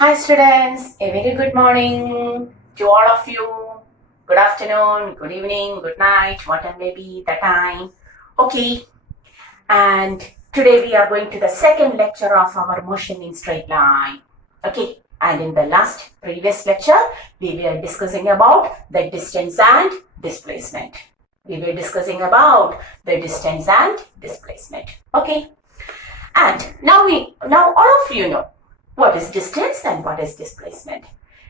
Hi students, a very good morning to all of you. Good afternoon, good evening, good night, whatever may be the time. Okay, and today we are going to the second lecture of our motion in straight line. Okay, and in the last previous lecture, we were discussing about the distance and displacement. We were discussing about the distance and displacement. Okay, and now all of you know what is distance and what is displacement.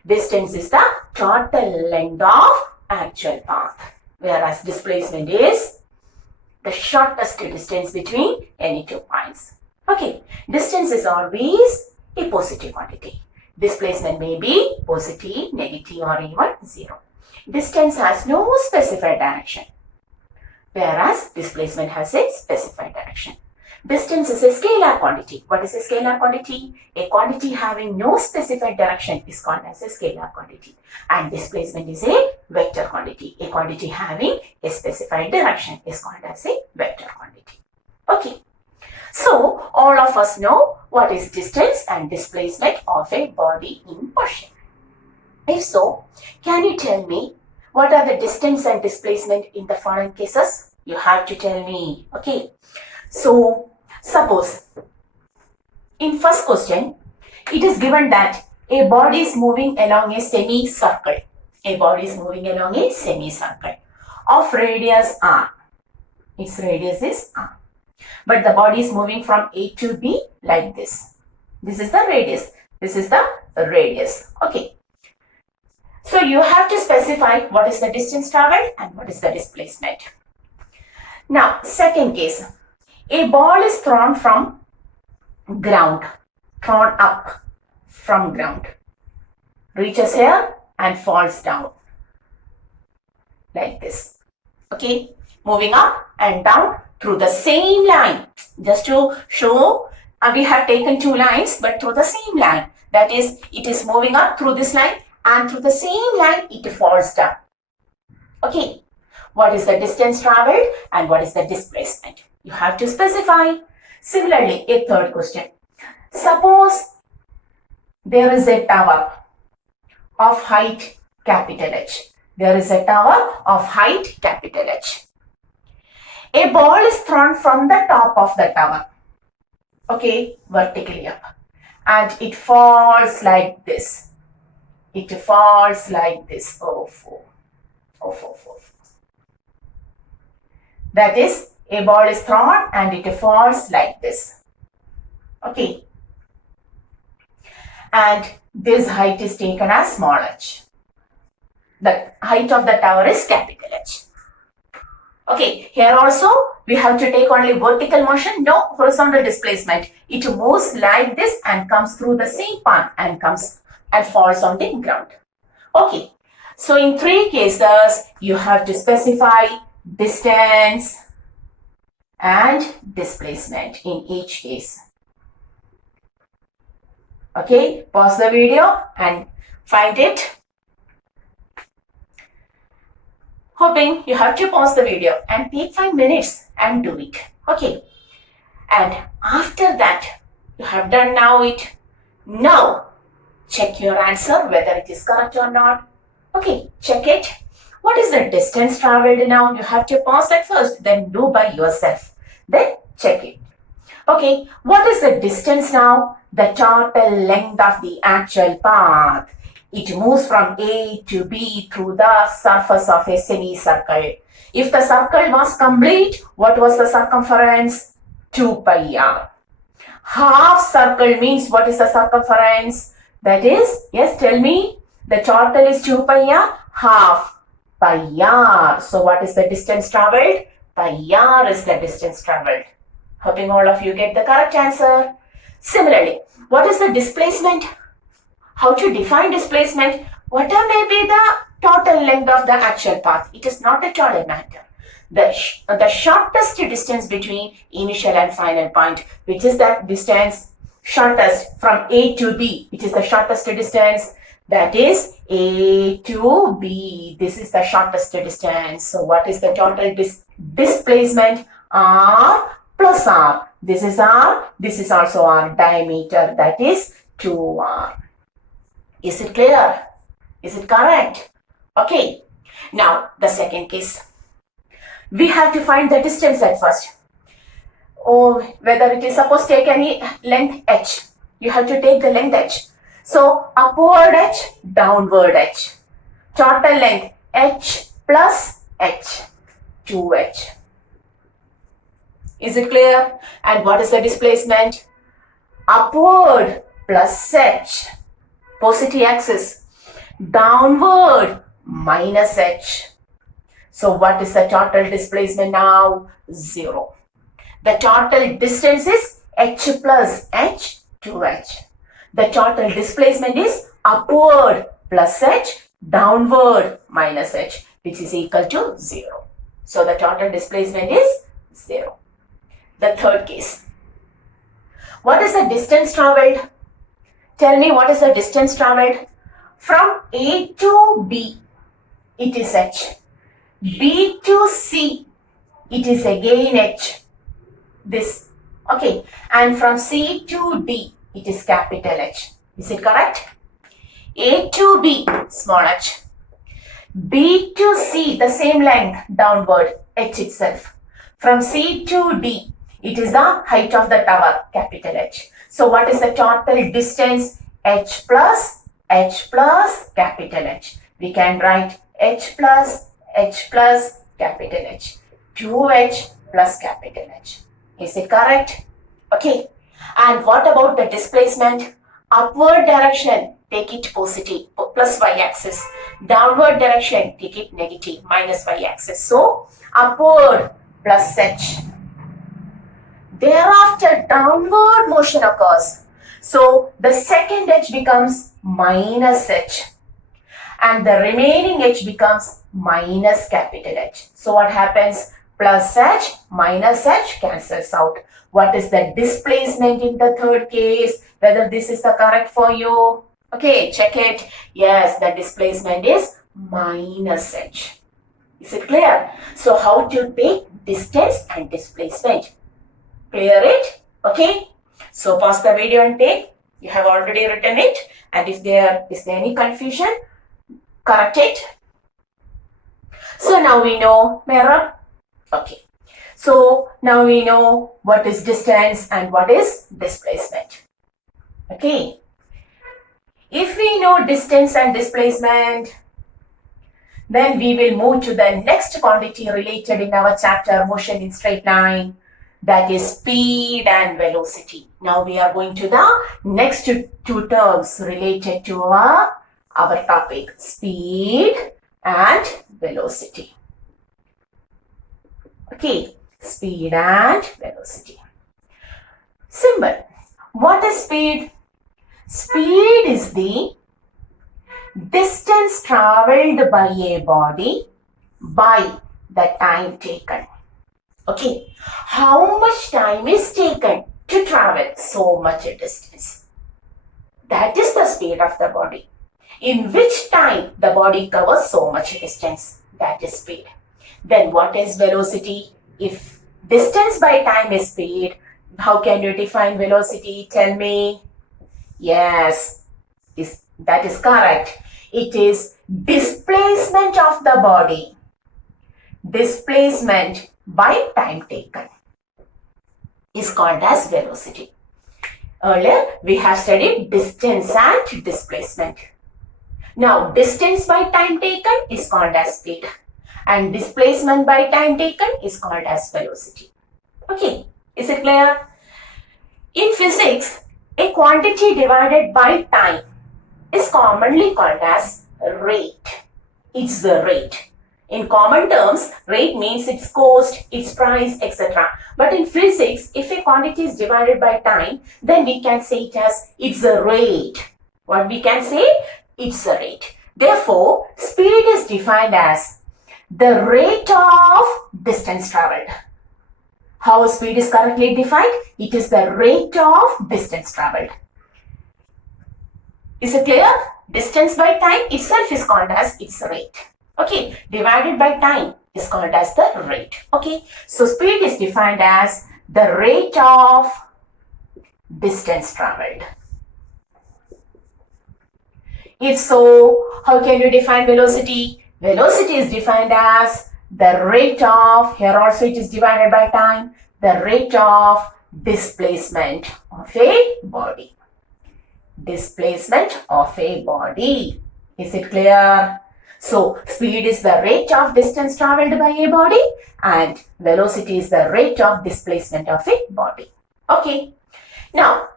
Distance is the total length of actual path, whereas displacement is the shortest distance between any two points. Okay, distance is always a positive quantity. Displacement may be positive, negative, or even zero. Distance has no specified direction, whereas displacement has a specified direction. Distance is a scalar quantity. What is a scalar quantity? A quantity having no specified direction is called as a scalar quantity. And displacement is a vector quantity. A quantity having a specified direction is called as a vector quantity. Okay. So, all of us know what is distance and displacement of a body in motion. If so, can you tell me what are the distance and displacement in the following cases? You have to tell me. Okay. So, suppose in first question, it is given that a body is moving along a semicircle. A body is moving along a semicircle of radius r. Its radius is r. But the body is moving from A to B like this. This is the radius. This is the radius. Okay. So, you have to specify what is the distance traveled and what is the displacement. Now, second case. A ball is thrown from ground, thrown up from ground, reaches here and falls down like this. Okay, moving up and down through the same line. Just to show, we have taken two lines, but through the same line. That is, it is moving up through this line and through the same line it falls down. Okay, what is the distance traveled and what is the displacement? You have to specify. Similarly, a third question. Suppose there is a tower of height capital H. There is a tower of height capital H. A ball is thrown from the top of the tower. Okay, vertically up. And it falls like this. It falls like this. Oh. That is, a ball is thrown and it falls like this. Okay. And this height is taken as small h. The height of the tower is capital H. Okay. Here also we have to take only vertical motion, no horizontal displacement. It moves like this and comes through the same path and comes and falls on the ground. Okay. So in three cases, you have to specify distance and displacement in each case. Okay, pause the video and find it. Hoping you have to pause the video and take 5 minutes and do it. Okay, and after that, you have done now it. Now, check your answer whether it is correct or not. Okay, check it. What is the distance traveled now? You have to pause at first, then do by yourself. Then check it. Okay, what is the distance now? The total length of the actual path. It moves from A to B through the surface of a semicircle. If the circle was complete, what was the circumference? 2 pi r. Half circle means what is the circumference? That is, yes, tell me. The total is 2 pi r, half pi r. So what is the distance traveled? Pi r is the distance traveled. Hoping all of you get the correct answer. Similarly, what is the displacement? How to define displacement? Whatever may be the total length of the actual path, it is not at all a matter. The shortest distance between initial and final point, which is the distance shortest from A to B, which is the shortest distance, that is A to B. This is the shortest distance. So what is the total displacement? R plus R. This is R. This is also R. Diameter, that is 2R. Is it clear? Is it correct? Okay. Now the second case. We have to find the distance at first. Or whether it is supposed to take any length h. You have to take the length h. So upward h, downward h. Total length h plus h. 2h. Is it clear? And what is the displacement? Upward plus h. Positive axis. Downward minus h. So what is the total displacement now? 0. The total distance is h plus h, 2h. The total displacement is upward plus h, downward minus h, which is equal to 0. So the total displacement is 0. The third case. What is the distance traveled? Tell me, what is the distance traveled? From A to B, it is h. B to C, it is again h. This. Okay. And from C to D, it is capital H. Is it correct? A to B, small h. B to C, the same length, downward, h itself. From C to D, it is the height of the tower, capital H. So what is the total distance? H plus capital H. We can write H plus capital H. 2H plus capital H. Is it correct? Okay. And what about the displacement? Upward direction, take it positive, plus y-axis. Downward direction, take it negative, minus y-axis. So, upward plus h. Thereafter, downward motion occurs. So, the second h becomes minus h. And the remaining h becomes minus capital H. So, what happens? Plus h minus h cancels out. What is the displacement in the third case? Whether this is the correct for you? Okay, check it. Yes, the displacement is minus h. Is it clear? So how to take distance and displacement? Clear it? Okay. So pause the video and take. You have already written it. And if there is any confusion, correct it. So now we know mirror. Okay. So now we know what is distance and what is displacement. Okay. If we know distance and displacement, then we will move to the next quantity related in our chapter, motion in straight line, that is speed and velocity. Now we are going to the next two terms related to our topic, speed and velocity. Okay. Speed and velocity. Symbol. What is speed? Speed is the distance traveled by a body by the time taken. Okay. How much time is taken to travel so much a distance? That is the speed of the body. In which time the body covers so much distance? That is speed. Then what is velocity? If distance by time is speed, how can you define velocity? Tell me. Yes, that is correct. It is displacement of the body. Displacement by time taken is called as velocity. Earlier, we have studied distance and displacement. Now, distance by time taken is called as speed. And displacement by time taken is called as velocity. Okay, is it clear? In physics, a quantity divided by time is commonly called as rate. It's the rate. In common terms, rate means its cost, its price, etc. But in physics, if a quantity is divided by time, then we can say it as it's a rate. What we can say? It's a rate. Therefore, speed is defined as the rate of distance traveled. How speed is correctly defined? It is the rate of distance traveled. Is it clear? Distance by time itself is called as its rate. Okay, divided by time is called as the rate. Okay, so speed is defined as the rate of distance traveled. If so, how can you define velocity? Velocity is defined as the rate of, here also it is divided by time, the rate of displacement of a body. Displacement of a body. Is it clear? So, speed is the rate of distance traveled by a body and velocity is the rate of displacement of a body. Okay. Now,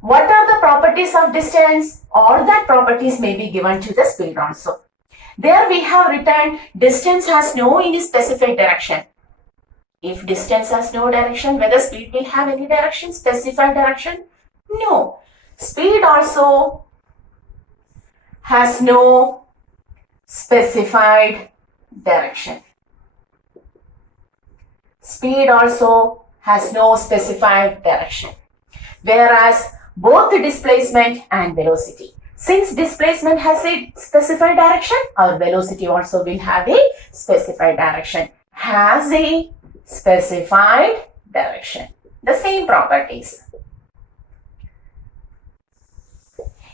what are the properties of distance? All that properties may be given to the speed also. There we have written distance has no any specific direction. If distance has no direction, whether speed will have any direction, specified direction? No. Speed also has no specified direction. Speed also has no specified direction. Whereas both the displacement and velocity. Since displacement has a specified direction, our velocity also will have a specified direction. Has a specified direction. The same properties.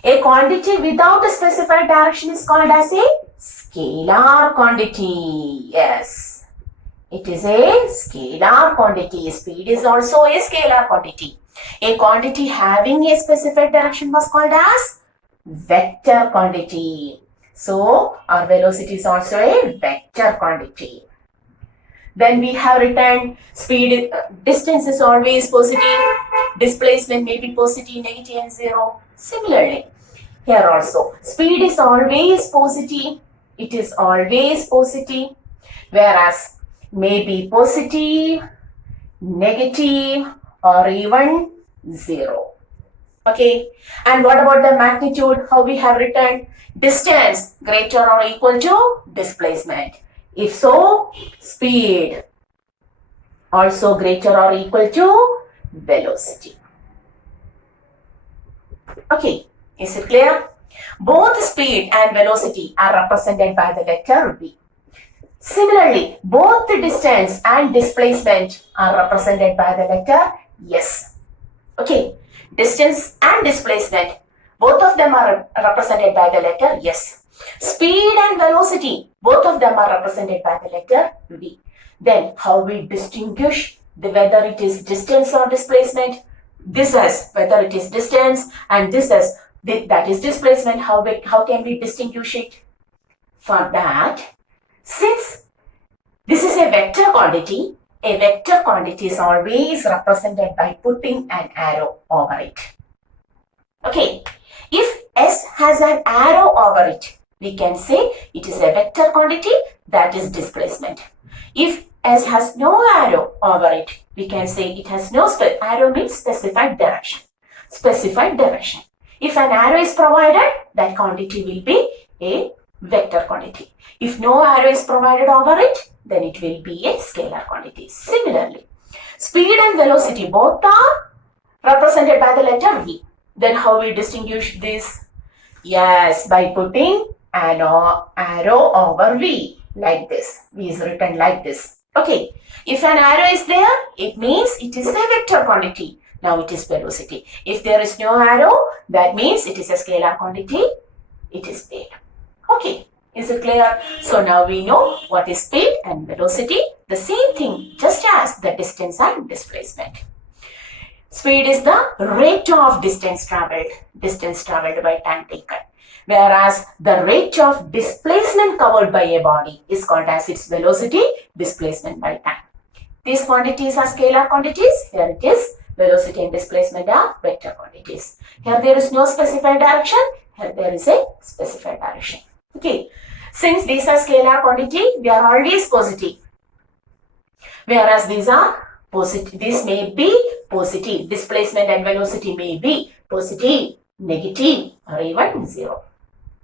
A quantity without a specified direction is called as a scalar quantity. Yes, it is a scalar quantity. Speed is also a scalar quantity. A quantity having a specific direction was called as vector quantity. So, our velocity is also a vector quantity. Then we have written speed, distance is always positive, displacement may be positive, negative and zero. Similarly, here also, speed is always positive, it is always positive, whereas may be positive, negative or even zero. Okay, and what about the magnitude? How we have written distance greater or equal to displacement. If so, speed also greater or equal to velocity. Okay, is it clear? Both speed and velocity are represented by the letter V. Similarly, both the distance and displacement are represented by the letter S. Okay, distance and displacement, both of them are represented by the letter S. Speed and velocity, both of them are represented by the letter V. Then how we distinguish whether it is distance or displacement? This as whether it is distance and this as that is displacement. How can we distinguish it? For that, since this is a vector quantity is always represented by putting an arrow over it. Okay, if S has an arrow over it, we can say it is a vector quantity, that is displacement. If S has no arrow over it, we can say it has no arrow means specified direction. Specified direction. If an arrow is provided, that quantity will be a vector quantity. If no arrow is provided over it, then it will be a scalar quantity. Similarly, speed and velocity both are represented by the letter V. Then how we distinguish this? Yes, by putting an arrow over V like this. V is written like this. Okay, if an arrow is there, it means it is a vector quantity. Now it is velocity. If there is no arrow, that means it is a scalar quantity. It is speed. Okay, is it clear? So now we know what is speed and velocity. The same thing, just as the distance and displacement. Speed is the rate of distance traveled by time taken. Whereas the rate of displacement covered by a body is called as its velocity, displacement by time. These quantities are scalar quantities. Here it is, velocity and displacement are vector quantities. Here there is no specified direction. Here there is a specified direction. Okay, since these are scalar quantity, they are always positive. Whereas these are positive, this may be positive. Displacement and velocity may be positive, negative or even zero.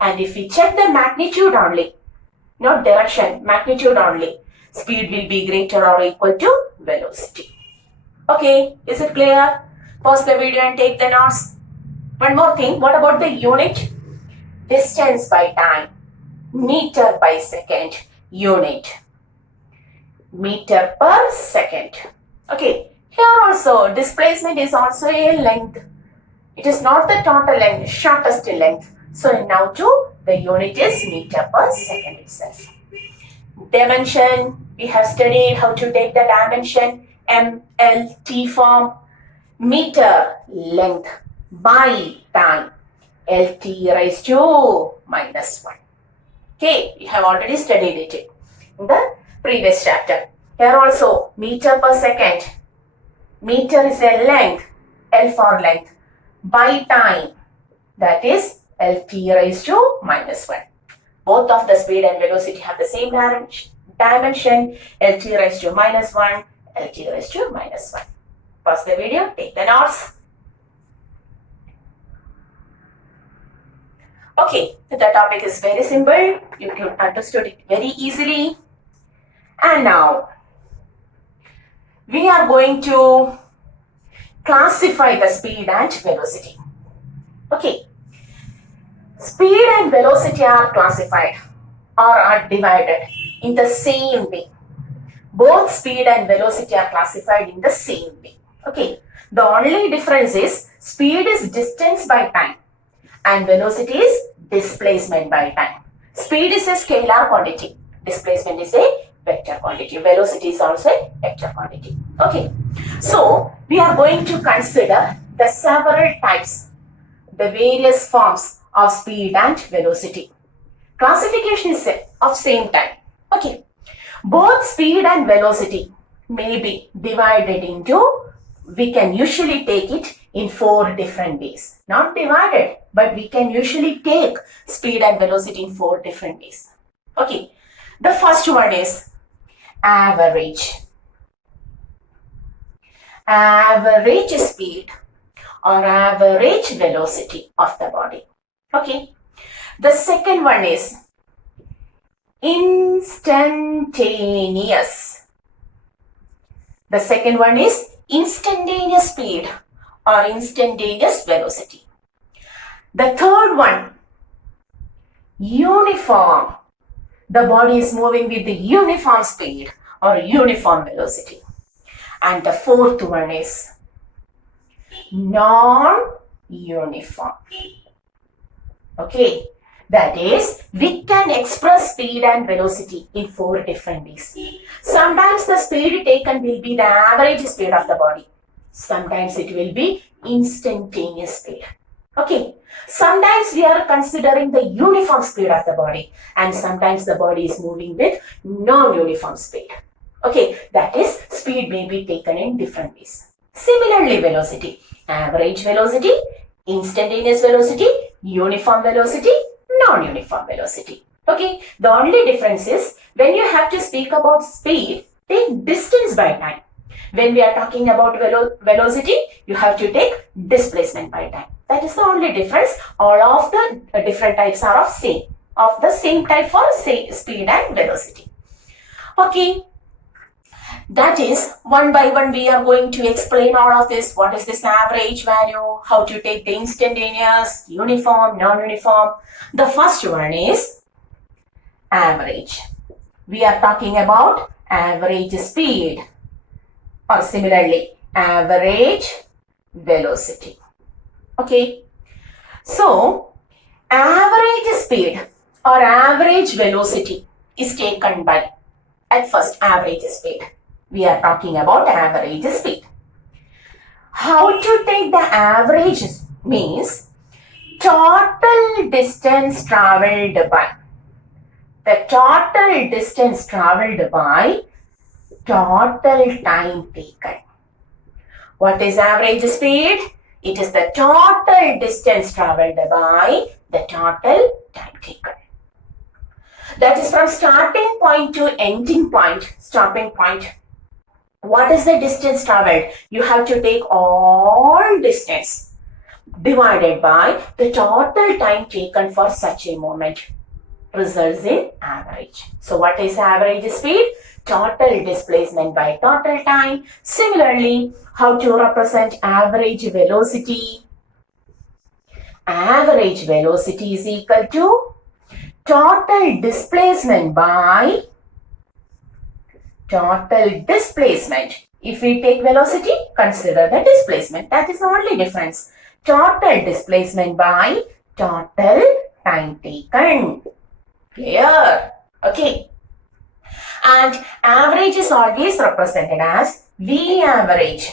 And if we check the magnitude only, not direction, magnitude only, speed will be greater or equal to velocity. Okay, is it clear? Pause the video and take the notes. One more thing, what about the unit? Distance by time, meter by second, unit, meter per second. Okay, here also displacement is also a length. It is not the total length, shortest length. So now too, the unit is meter per second itself. Dimension, we have studied how to take the dimension, MLT form, meter length by time, LT raised to minus 1. Okay, we have already studied it in the previous chapter. Here also, meter per second. Meter is a length, L for length, by time, that is LT raised to minus 1. Both of the speed and velocity have the same dimension, LT raised to minus 1, LT raised to minus 1. Pause the video, take the notes. Okay, the topic is very simple. You understood it very easily. And now, we are going to classify the speed and velocity. Okay. Speed and velocity are classified or are divided in the same way. Both speed and velocity are classified in the same way. Okay. The only difference is speed is distance by time and velocity is displacement by time. Speed is a scalar quantity. Displacement is a vector quantity. Velocity is also a vector quantity. Okay. So, we are going to consider the several types, the various forms of speed and velocity. Classification is of same type. Okay. Both speed and velocity may be divided into, we can usually take it in 4 different ways. Not divided, but we can usually take speed and velocity in 4 different ways. Okay. The first one is average. Average speed or average velocity of the body. Okay. The second one is instantaneous. The second one is instantaneous speed or instantaneous velocity. The third one, uniform. The body is moving with the uniform speed or uniform velocity. And the fourth one is non-uniform. Okay, that is, we can express speed and velocity in 4 different ways. Sometimes the speed taken will be the average speed of the body. Sometimes it will be instantaneous speed. Okay, sometimes we are considering the uniform speed of the body and sometimes the body is moving with non-uniform speed. Okay, that is, speed may be taken in different ways. Similarly, velocity, average velocity, instantaneous velocity, uniform velocity, non-uniform velocity. Okay, the only difference is when you have to speak about speed, take distance by time. When we are talking about velocity, you have to take displacement by time. That is the only difference. All of the different types are of the same type for speed and velocity. Okay. That is, one by one we are going to explain all of this. What is this average value? How to take the instantaneous, uniform, non-uniform. The first one is average. We are talking about average speed or similarly average velocity. Okay. So, average speed or average velocity is taken by, at first, average speed. We are talking about average speed. How to take the average means total distance traveled by. The total distance traveled by total time taken. What is average speed? It is the total distance traveled by the total time taken. That is from starting point to ending point, stopping point. What is the distance traveled? You have to take all distance divided by the total time taken for such a moment. Results in average. So what is average speed? Total displacement by total time. Similarly, how to represent average velocity? Average velocity is equal to total displacement by total displacement. If we take velocity, consider the displacement. That is the only difference. Total displacement by total time taken. Clear? Okay. And average is always represented as V average.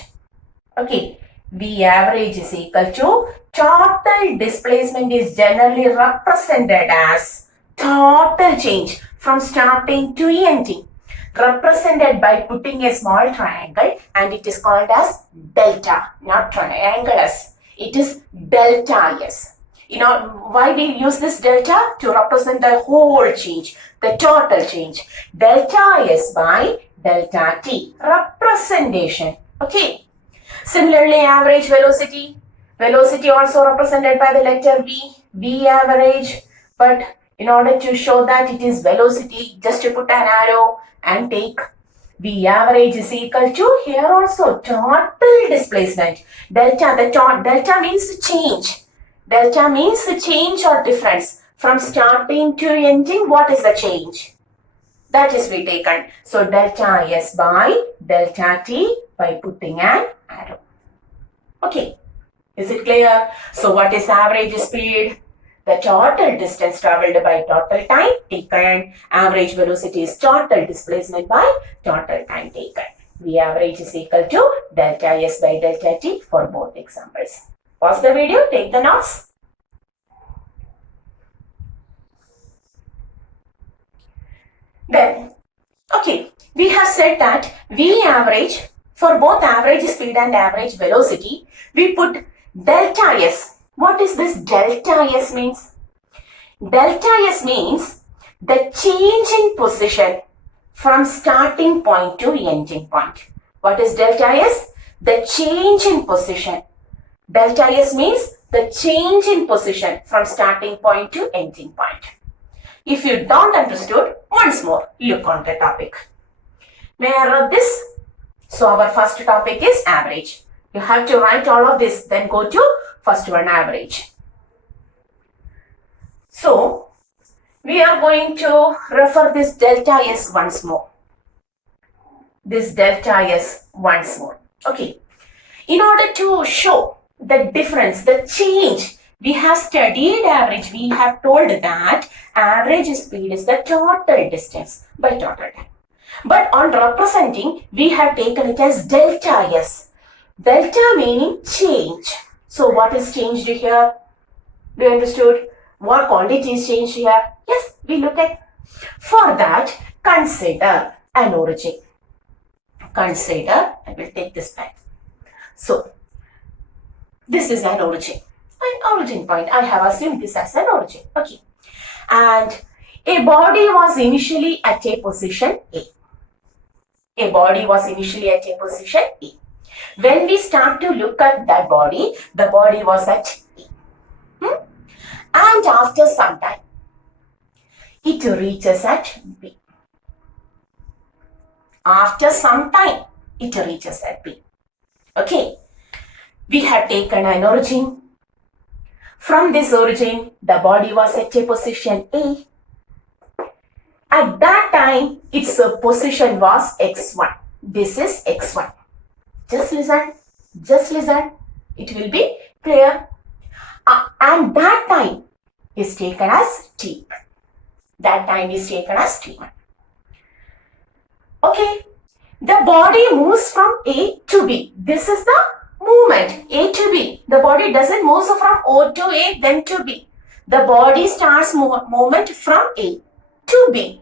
Okay. V average is equal to total displacement is generally represented as total change from starting to ending, represented by putting a small triangle, and it is called as delta, not triangle S. It is delta S. You know why we use this delta? To represent the whole change, the total change. Delta S by delta T, representation. Okay. Similarly, average velocity. Velocity also represented by the letter V, V average. But in order to show that it is velocity, just to put an arrow and take V average is equal to, here also, total displacement. Delta means the change. Delta means the change or difference. From starting to ending, what is the change? That is we taken. So delta S by delta T by putting an arrow. Okay. Is it clear? So what is average speed? The total distance traveled by total time taken. Average velocity is total displacement by total time taken. V average is equal to delta S by delta T for both examples. Pause the video, take the notes. Then, okay, we have said that V average, for both average speed and average velocity, we put delta S. What is this delta S means? Delta S means the change in position from starting point to ending point. What is delta S? The change in position. Delta S means the change in position from starting point to ending point. If you don't understood, once more look on the topic. May I write this? So our first topic is average. You have to write all of this, then go to first one, average. So we are going to refer this delta S once more. This delta S once more. Okay. In order to show the difference, the change, we have studied average. We have told that average speed is the total distance by total time. But on representing, we have taken it as delta S. Delta meaning change. So what is changed here? Do you understood? What quantity is changed here? Yes, we look at. For that, consider an origin. Consider, I will take this back. So, this is an origin. An origin point. I have assumed this as an origin. Okay. And a body was initially at a position A. A body was initially at a position A. When we start to look at that body, the body was at A. And after some time, it reaches at B. After some time, it reaches at B. Okay. We have taken an origin. From this origin, the body was at a position A. At that time, its position was x1. This is x1. Just listen. Just listen. It will be clear. And that time is taken as t1. That time is taken as t1. Okay. The body moves from A to B. This is the movement, A to B. The body doesn't move from O to A, then to B. The body starts movement from A to B.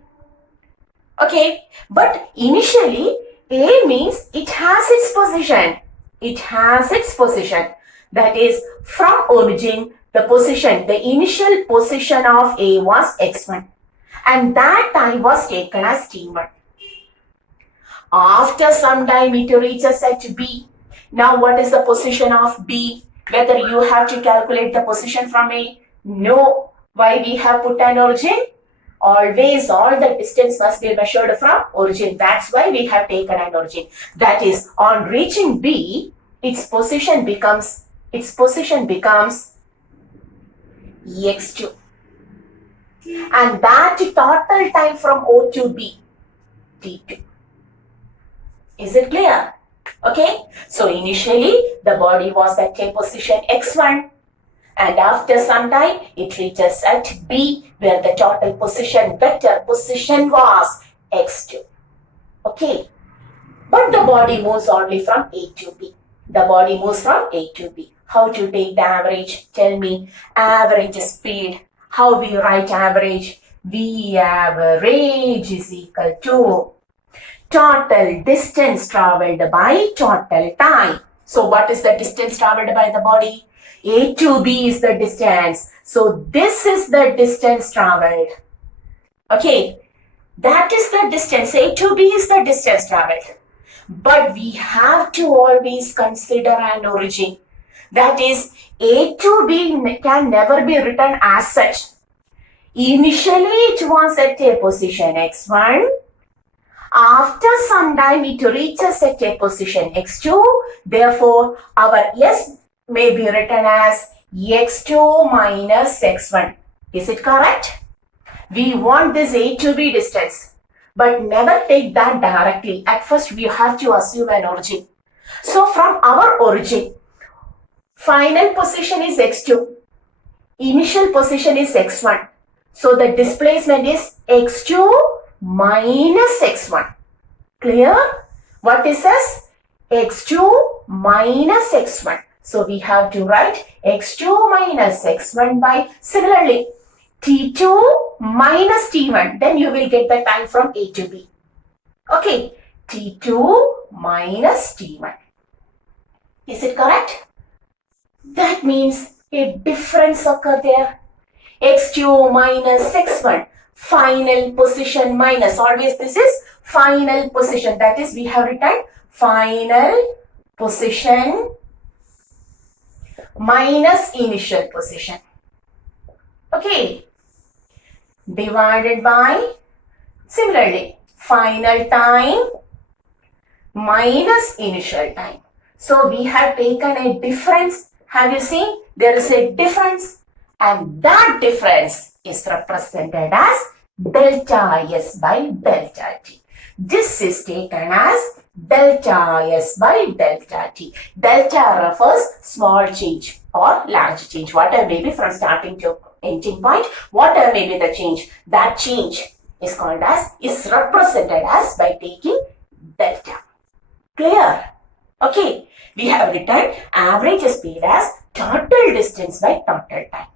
Okay. But initially, A means it has its position. It has its position. That is, from origin, the position, the initial position of A was x1. And that time was taken as t1. After some time, it reaches at B. Now, what is the position of B? Whether you have to calculate the position from A? No. Why we have put an origin? Always all the distance must be measured from origin. That's why we have taken an origin. That is, on reaching B, its position becomes x2. And that total time from O to B, t2. Is it clear? Okay. So initially, the body was at a position x1. and after some time it reaches at B, where the total position vector position was x2. Okay, but the body moves only from A to B. The body moves from A to B. How to take the average? Tell me. Average speed. How we write average? V average is equal to total distance traveled by total time. So what is the distance traveled by the body? A to B is the distance. So this is the distance traveled. Okay, that is the distance. A to B is the distance traveled. But we have to always consider an origin. That is, A to B can never be written as such. Initially, it was at a position x1. After some time, it reaches at a position x2. Therefore, our S may be written as x2 minus x1. Is it correct? We want this A to B distance, but never take that directly. At first, we have to assume an origin. So, from our origin, final position is x2. Initial position is x1. So, the displacement is x2 minus x1. Clear? What is this? x2 minus x1. So, we have to write x2 minus x1 by, similarly, t2 minus t1. Then you will get the time from A to B. Okay, t2 minus t1. Is it correct? That means a difference occur there. x2 minus x1. Final position minus. Always this is final position. That is, we have written final position minus initial position. Okay. Divided by, similarly, final time minus initial time. So, we have taken a difference. Have you seen? There is a difference, and that difference is represented as delta S by delta T. This is taken as delta S by delta T. Delta refers small change or large change, whatever may be from starting to ending point, whatever may be the change. That change is called as, is represented as by taking delta. Clear? Okay, we have written average speed as total distance by total time.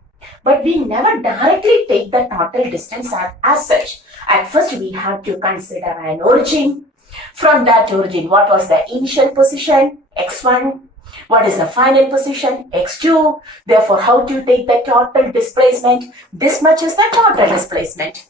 But we never directly take the total distance as such. At first, we have to consider an origin. From that origin, what was the initial position? x1. What is the final position? x2. Therefore, how to take the total displacement? This much is the total displacement.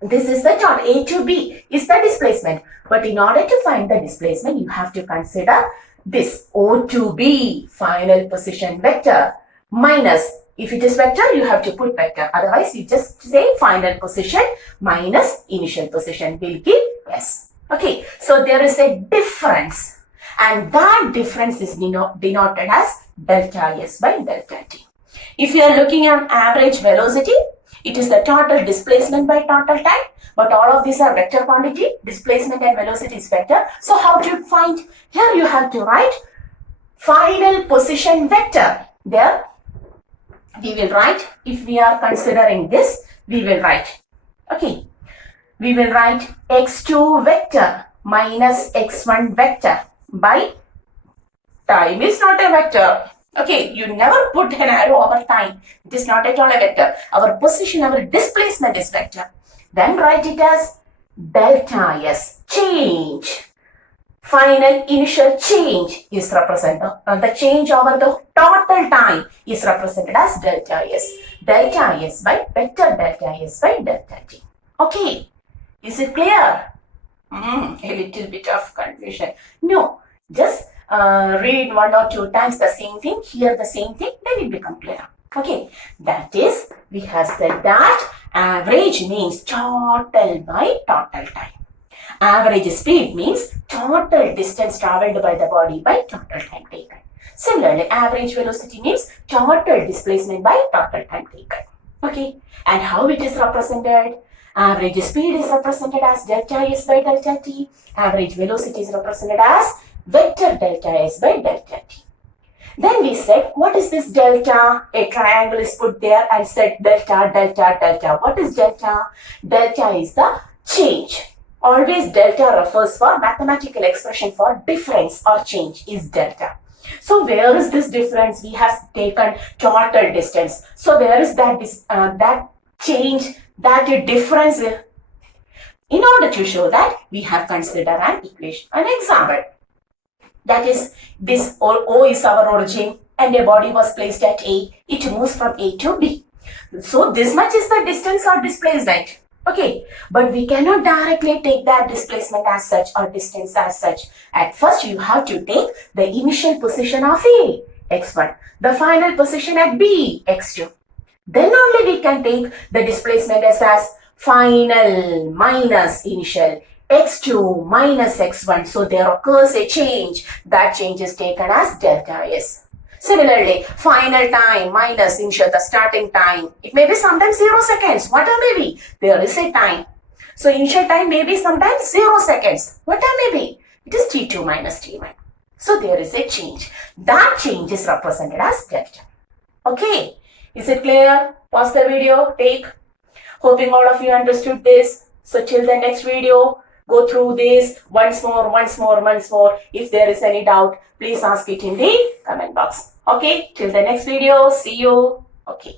This is the total. A to B is the displacement. But in order to find the displacement, you have to consider this O to B, final position vector, minus, if it is vector, you have to put vector. Otherwise, you just say final position minus initial position will give S. Okay, so there is a difference, and that difference is denoted as delta S by delta T. If you are looking at average velocity, it is the total displacement by total time, but all of these are vector quantity. Displacement and velocity is vector. So how to find? Here you have to write final position vector. There we will write, if we are considering this, we will write, okay, we will write x2 vector minus x1 vector by time is not a vector. Okay, you never put an arrow over time. It is not at all a vector. Our position, our displacement is vector. Then write it as delta S, change. Final initial change is represented, the change over the total time is represented as delta S. Delta S by vector delta S by delta T. Okay, is it clear? A little bit of confusion. No, just read one or two times the same thing, hear the same thing, then it becomes clear. Okay, that is, we have said that average means total by total time. Average speed means total distance traveled by the body by total time taken. Similarly, average velocity means total displacement by total time taken. Okay, and how it is represented? Average speed is represented as delta S by delta T. Average velocity is represented as vector delta S by delta T. Then we said, what is this delta? A triangle is put there and said delta, delta, delta. What is delta? Delta is the change. Always delta refers for mathematical expression for difference or change is delta. So where is this difference? We have taken total distance. So where is that change, that difference? In order to show that, we have considered an equation, an example. That is, this O is our origin and a body was placed at A. It moves from A to B. So this much is the distance or displacement. Okay, but we cannot directly take that displacement as such or distance as such. At first, you have to take the initial position of A, x1, the final position at B, x2. Then only we can take the displacement as final minus initial, x2 minus x1. So there occurs a change. That change is taken as delta S. Similarly, final time minus initial, the starting time. It may be sometimes 0 seconds. Whatever may be, there is a time. So initial time may be sometimes 0 seconds. Whatever may be, it is t2 minus t1. So there is a change. That change is represented as delta. Okay, is it clear? Pause the video, take. Hoping all of you understood this. So till the next video, go through this once more. If there is any doubt, please ask it in the comment box. Okay, till the next video, see you. Okay.